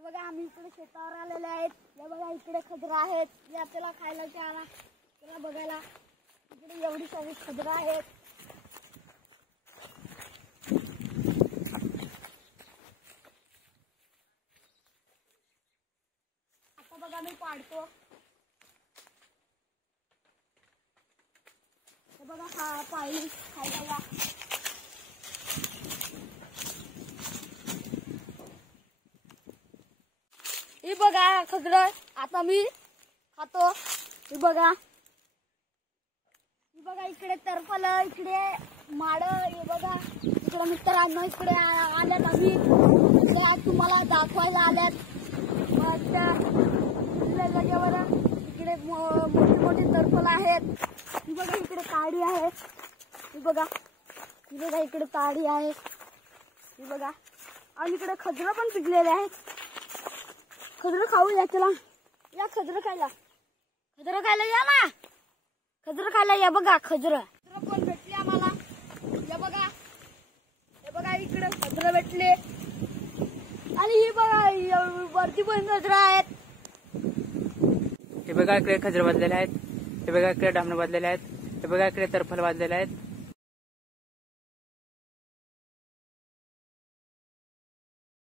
हे बघा आम्ही इकडे शेतावर आलेले आहेत. हे बघा इकडे खजरा आहेत. या त्याला खायला चारा त्याला बघायला इकडे एवढी सारी खजरा आहेत. आता बघा मी पाडतो. हे बघा हा पाळी खायला या. हे बघा खजर आता मी खातो. हे बघा इकडे टरफल इकडे माड. हे बघा इकडे मित्रांनो इकडे आल्यात आम्ही तुम्हाला दाखवायला आल्यात. जागेवर इकडे मोठे मोठे टरफल आहेत. ही बघा इकडे ताडी आहे. ही बघा इकडे ताडी आहे. ही बघा आणि इकडे खजर पण पिकलेले आहेत. खजर खाऊया चला. या खजर खायला या ना. खजर खायला या. बघा खजर पण भेटली आम्हाला. हे बघा इकडे खजर भेटले आणि ही बघा वरती पण खजर आहेत. हे बघा इकडे खजर बांधलेले आहेत. हे बघा इकडे डामणं बांधलेले आहेत. हे बघा इकडे टरफल बांधलेले आहेत.